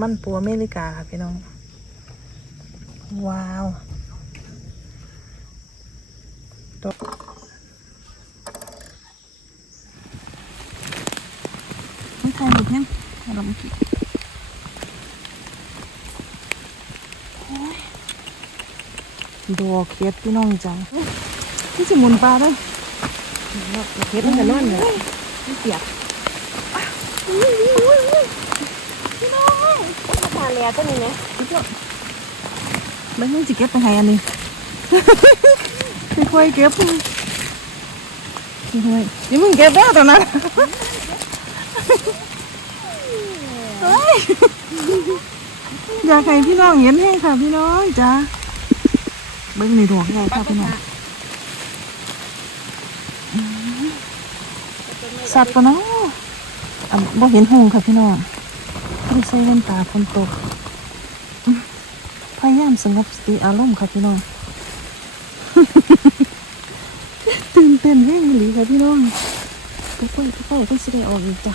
มันปูอเมริกาค่ะพี่น้อง ว้าวดอกไม่ใช่หมดยังเราไม่กินโอ้ยดอกเฮ็ดพี่น้องจังนี่จะหมุนปลาด้วยเฮ็ดมันก็นอนเลยไม่เปียกพี่น้อง มาทานแล้วก็นี่นะแล้วยังจะเก็บไปให้อันนี้ค่อยๆเก็บค่อยๆนี่มึงเก็บแล้ตอนนั้นเฮ้ยอยากให้พี่น้องเห็นให้ค่ะพี่น้องจ้าเบิ้งในดอกใหญ่ค่ะพี่น้องสัตว์ปะเนาะบ่เห็นหงค่ะพี่น้อง ไม่ได้ใส่แว่นตาฝนตก พยายามสงบสติอารมณ์ค่ะพี่น้อง ตื่นเต้นแห้งอีหลีค่ะพี่น้องก็ค่อยๆค่อยๆก็แสไดงออกอีกจ้ะ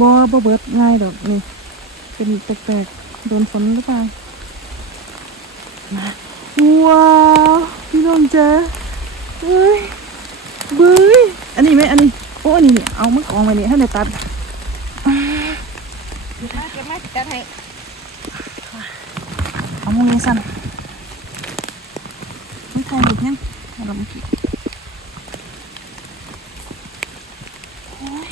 บอบอเบิดง่ายดอกนี่ เป็นแปลกๆโดนฝนหรือเปล่ามาว้าวพี่น้องเจอเอ้ยเบื้ยอันนี้ไหมอันนี้โอ้อันนี้นี่เอามากองไว้นี่ให้ในตัดมาเก็บมาจัดให้เอามุงนี้สั่นไม่ใช่หลุดยังเอาเราเมื่อกี้โอ้ย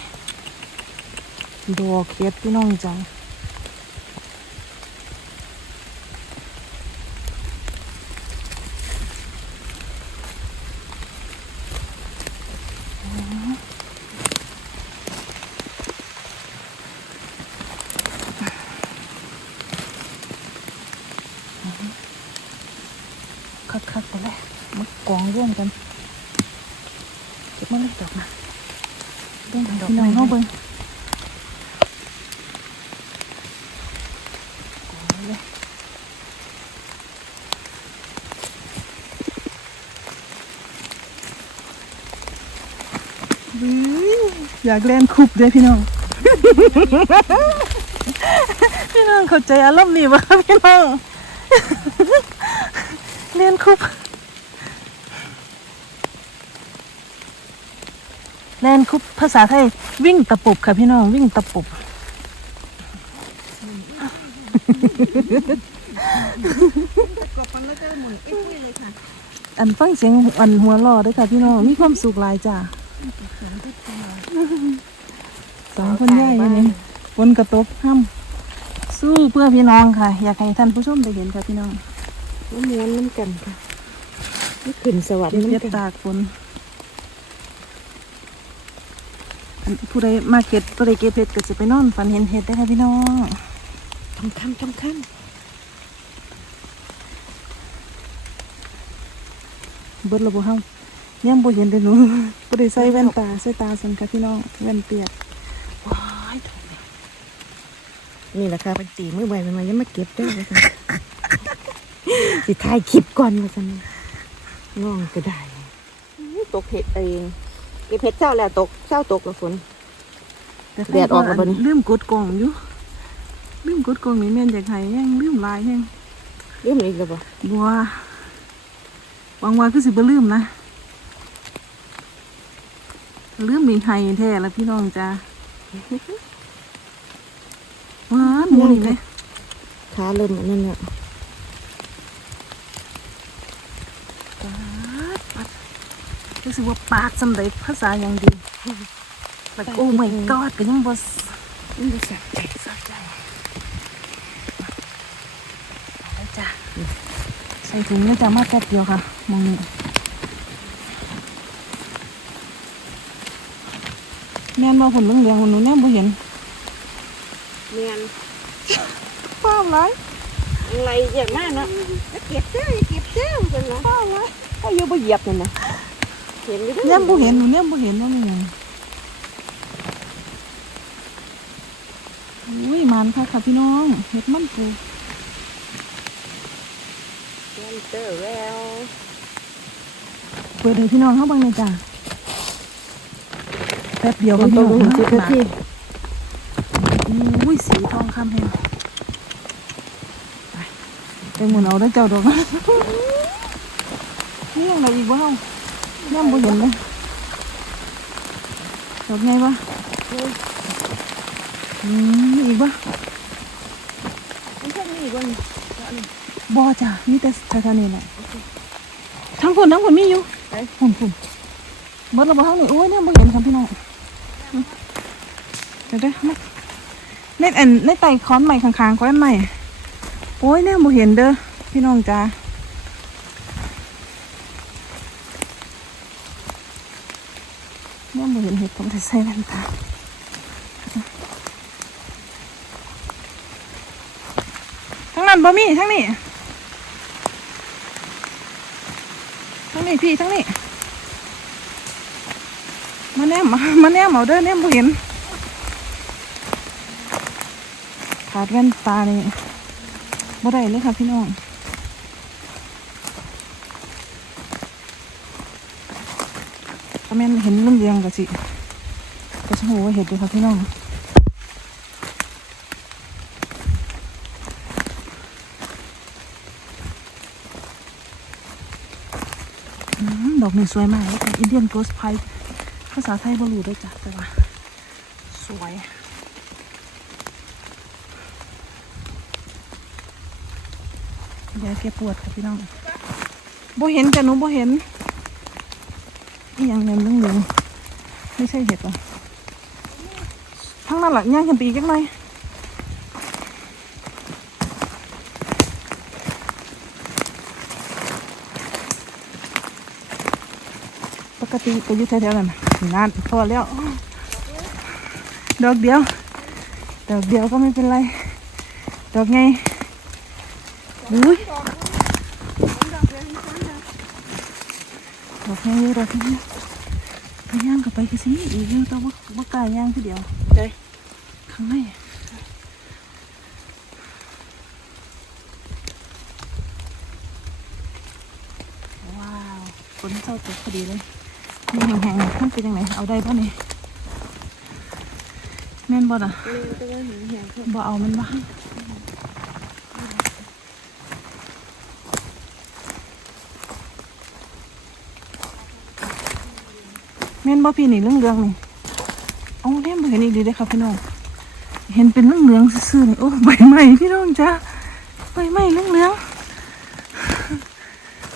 ดอกเฮ็ดพี่น้องจังคักๆไปเลยมากองร่วมกันเก็บมาเลยดอกนะเบิ่งดอกน้อยเข้าเบิ่งกองเลยบื้ อยากเล่นคุบเลยพี่น้อง พี่น้องเข้าใจอารมณ์นี่ปะครับพี่น้อง เล่นคุบเล่นคุบภาษาไทยวิ่งตะปุบค่ะพี่น้องวิ่งตะปุบ กบมันก็จะหมุนเอ้ยเลยค่ะ อันฟังเสียงอันหัวรอด้วยค่ะพี่น้องมีความสุขหลายจ้า สองคนใหญ่นี่ฝนกระตกห้ำสู้เพื่อพี่น้องค่ะ อยากให้ท่านผู้ชมได้เห็นค่ะพี่น้องมันม้วนน้ำกันค่ะนี่ขึ้นสวรรค์เก็บเห็ดน้ำกันตากฝนอันผู้ใดมาเก็บผู้ใดเก็บเห็ดก็จะไปนอนฝันเห็นเห็ดได้อค่ะพี่น้องคำคำคำคเบิดระบบเฮายังบ่เห็นเลยหนูบ่ได้ใส่แว่นตาใส่ตาสันค่ะพี่น้องแว่นเปียกว้ายถูกแล้วำ นี่แหละค่ะไปตีมือใบมันมายังมาเก็บได้เลยค่ะสิถ่ายคลิปก่อนมาสันง่องก็ได้ตกเห็ดเองเก็บเห็ดเช้าแล้วตกเช้าตกแล้วฝนแต่แดดออกแล้วบัดนี้ลืมกดกล่องอยู่ลืมกดกล่องนี่แม่นอยากให้ยังลืมหลายแฮงเรื่องนี้ก็บ่บัวหวังว่าคือสิบ่ลืมนะลืมมีให้แท้ละพี่น้องจ้าห วาหมูนี่เลยขาเริ่มอันนั่นแหล้วปาดปัดรู้สึกว่าปากสำเร็จภาษาอย่างดีแบบโอ้ไม่กอดก็ยังบ่สนี่ก็สับใจสะใจเอาเลยจ้ะใส่ถุงเนี่ยจะมาแป๊บเดียวค่ะมองนี่แม่นว่าหุ่นเหลืองๆหุ่นหนูแน่บ่เห็น เนียนป้าไรอะไรอย่างมากเนาะเก็บเจ้าเก็บเจ้าจังนะป้าละถ้าอยู่บ่เหยียบนั่นนะเห็นอยู่ด้วยแน่บ่เห็นหนูแน่บ่เห็นว่ามันหยังอือุ้ยมันค่ะค่ะพี่น้องเห็ดมันปูเล่นเตอร์แล้วเปิดให้พี่น้องเข้าเบังเลยจ้ะแป๊บเดียวเดี๋ค่ะยวพี่ต้น้อองงดูสิบนาทีอุ้ย สีทองคำแห้งไปไปหมุนเอาได้อเจ้าดอกนี่ยังไงอีกบ้างย่ำบ่เห็นเลยดอกไงวะอืมมีอีกบ้มันแค่นี้ก่อนบ่จ้ะมีแต่แถวๆนี้แหละทั้งคนทั้งคนมีอยู่ไปหุ่นหุ่นเบิดเราบ่ทั้งนี้โอ้ยเนี่ยบ่เห็นครับพี่น้องอืมเดี๋ยวเด้อมา ในอันในไต่ค้อนใหม่ข้างๆค้อนใหม่โอ้ยเนี่ยบ่เห็นเด้อพี่น้องจ้าเนี่ยบ่เห็นเห็ดผมจะใส่แว่นตาทั้งนั้นบ่มีทั้งนี้ทั้งนี้พี่ทั้งนี้มาแนมมามาแนมเอาเด้อแนมบ่เห็น ขาดแว่นตานี่บ่ได้เลยค่ะพี่น้องถ้าแม่นเห็นเรื่องเรียงก็สิก็จะโหว่าเห็ดอยู่ค่ะพี่น้องดอกนี้สวยมากเลยอินเดียนโกสไพภาษาไทยบ่รู้ด้วยจ้ะแต่ว่า สวย ยาแกปวดค่ะพี่น้องบ่เห็นจ้ะหนูบ่เห็นอีหยังเงินเรื่องหลืองๆไม่ใช่เห็ดหรอทั้งนั้นหลักย่างขึ้นไปอีกัน่อยปกติก็ยู่แถวๆนั้นนานพอแล้ว ดอกเดียว ดอกเดียวก็ไม่เป็นไร ดอกไง อุ้ยดอกไงเยอะดอกไงไปย่างกับไปคือสิอีกเยอะแต่ว่าว่ากล้าย่างทีเดียวได้ข้างในว้าวฝนเศร้าตกพอดีเลยนี่แห้งๆมันเป็นยังไงเอาได้ป่ะนี่แม่นบ่อะเล่นแต่ว่าหนูแหงเพิ่มบ่เอามันบ้าง ม่นบ่พี่นี่เรื่องเรื่องนี่เอาเล่มบ่เห็นอีกดีเด้ครับพี่น้อง เห็นเป็นเรื่องเรื่องซื่อๆนี่โอ้ใบใหม่พี่น้องจ้าใบใหม่เรื่องเรื่อง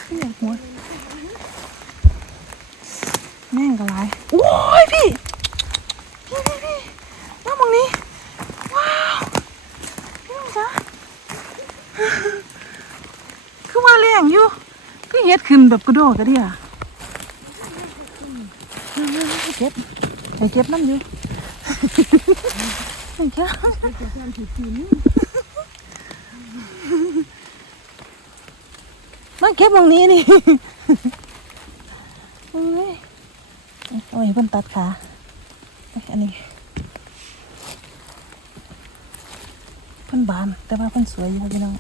ขึ้นอย่างหัวแม่งกระไรโอ้ยพี่ พี่พี่พี่น้ามองนี้ ว้าวพี่น้องจ้าคือว่าแรงอยู่คือเฮ็ดขึ้นแบบกระโดดกระเดียให้ เก็บให้เก็บน้ำอยู่ให้เก็บมาเก็บตรงนี้นี่เอ้ยเอาไว้เพิ่นตัดขาอันนี้เพิ่นบาน แต่ว่าเพิ่นสวยอยู่พี่น้อง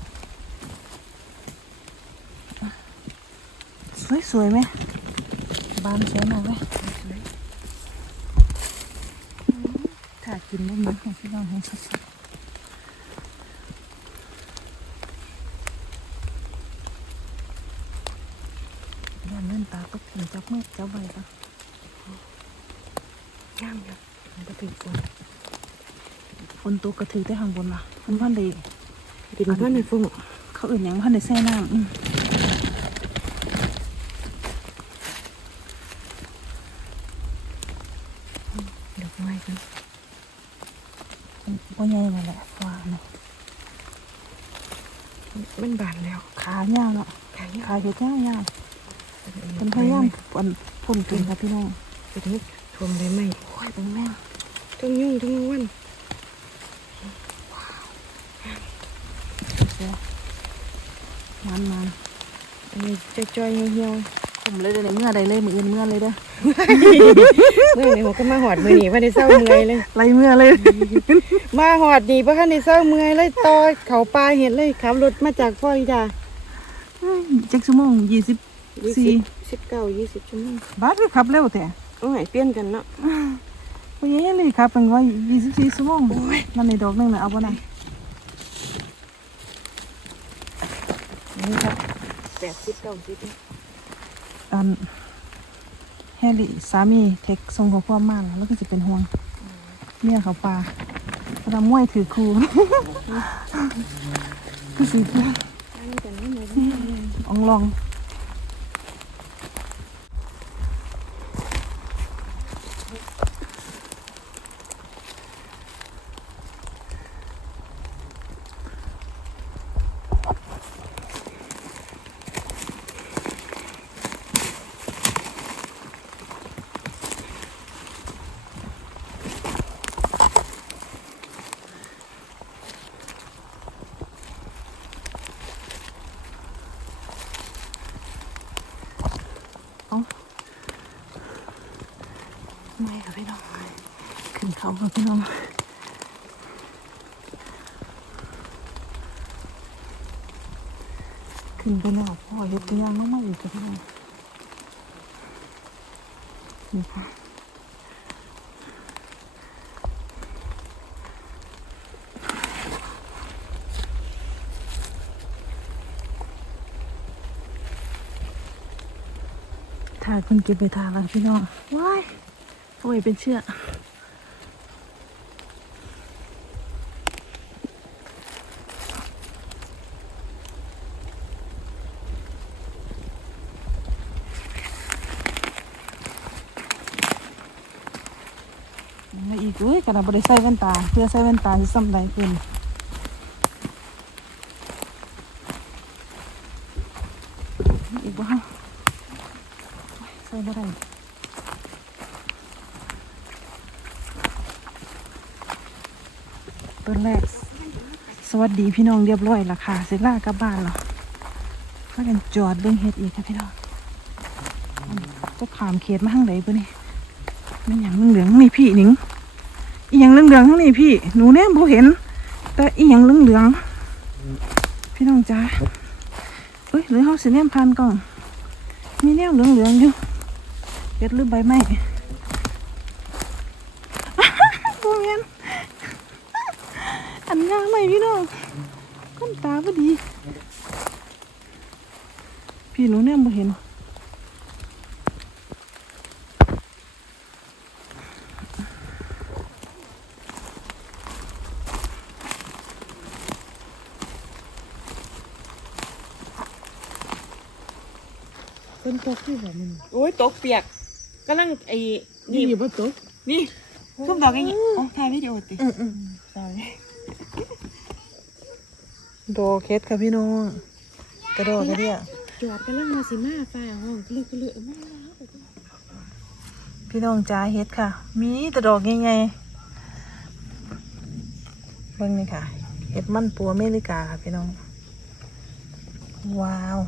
สวยสวยไหมบานสวยมากเลย ถ้ากินได้มั้ยของพี่น้องให้สดๆย่านเล่นตาตกถึงจับมือจับใบปะงามอยู่มันก็ถึงฝนฝนตกกระถือแต่ข้างบนล่ะเพิ่นพันได้ดินว่าในฟุ้งเขาอื่นยังพันได้แซ่น้ำดอกไม้กัน บ่ใหญ่นั่นแหละเพราะว่าเนาะมันบานแล้วขายาวเนาะขายขายเห็ดยาวยาวเป็นพยายามฝนฝนกินค่ะพี่น้องเป็นนิดทวมได้ไหมโอ้ยเป็นแม่งต้องยุ่งต้องวันเสียมันมันอันนี้จะจอยๆเหี่ยว ผมเลยเด้อในเมื่อใดเลยมืออื่นเมื่อเลยเด้อเมื่อนี้ผมก็มาหอดมือนี่ว่าได้เศร้าเมื่อยเลย ไรเมื่อเลย มาหอดนี่เพราะคันได้เศร้าเมื่อยเลยต่อเขาปลาเห็นเลยขับรถมาจากฟลอริดาเจ็ดชั่วโมงยี่สิบสี่สิบเก้ายี่สิบชั่วโมงบาทก็ขับเร็วแต่โอ้ยเปลี่ยนกันเนาะโอ้ยเลยครับเป็นว่ายี่สิบสี่ชั่วโมงนั่นในดอกหนึงนะเอาบ่นะนี่ครับแปดสิบเก้าสิบ อันแฮร์รี่สามีเทคส่งข้อความมาแล้วก็จะเป็นห่วงเมียเขาปลาเพราะมวยถือครูคือสีคืออันนี้กันนี่เลยอองลอง เขาค่ะพี่น้องขึ้นไปแล้วพ่อเฮ็ดตัวอย่างมากๆอีกค่ะพี่น้องนี่ค่ะถ่ายคนเก็บไปทานแล้วพี่น้องว้ายโอ้ยเป็นเชือกมา อีกเว้ยกระดาษบริใส่แว่นตา เพื่อใส่แว่นตาจะซ้ำใดขึ้นอีกบ้างใส่บ่ได้ต้นแรก สวัสดีพี่น้องเรียบร้อยละค่ะ เสร็จลากลับบ้านแล้วพากันจอดเบิ่งเฮ็ดอีกค่ะพี่น้องจะขามเขตมาทางไหนปะนี่มันอย่างมึงเหลืองนี่พี่หนิง อีหยังเหลืองๆทั้งนี้พี่ หนูเนี่ยบ่เห็น แต่อีหยังเหลืองๆพี่น้องจ้าเอ้ยหรือเฮาสิแนมพันกล้อง มีแนวเหลืองๆอยู่เฮ็ดหรือใบไม้โอ้แม่นอันงาไหมพี่น้องก้นตาพอดี พี่หนูเนี่ยบ่เห็น เป็นตกที่แบบมันโอ้ยตกเปียกกำลังไอ้นี่นี่อยู่บนโต๊ะนี่ส้มดอกอย่างงี้อ๋อถ่ายวิดีโอติอืมอืมใช่ดอกเฮ็ดค่ะพี่น้องกระโดดกระเดียจอดกำลังมาสิมาฟ้าห้องลึกๆลึกมาพี่น้องจ้าเฮ็ดค่ะ มีแต่ดอกใหญ่ๆเบิ่งนี่ค่ะเฮ็ดมันปูอเมริกาค่ะพี่น้อง ว้าว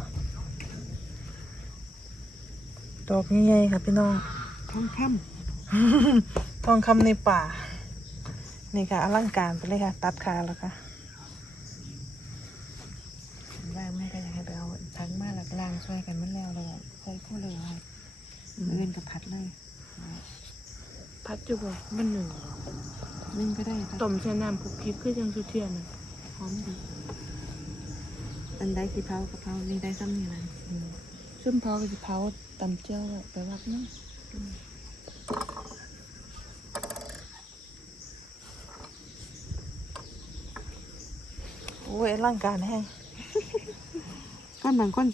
ดอกใหญ่ๆค่ะพี่น้องทองคทองคำในป่า นี่ค่ะอลังการไปเลยค่ะ ตัดขาแล้วค่ะำว่าแม่ก็อยากให้ไปเอาทั้งมาหลักลางช่วยกันมันแล้วเลยใส่คู่เลยเงินกับพัดเลยพัดอยู่บ่มันหนึ่งนึ่งก็ได้ค่ะต้มใส่น้ำผูกพริกคือจังสุเทียนน่ะหอมดีอันได้สีเผากะเพรานี่ได้ซ้ำนี่นะ ซึ่งพอก็จะเผาตำเจ้าไว้ไปวัดเนาะโอ้ยร่างการแห้ง ก้อนบางก้อน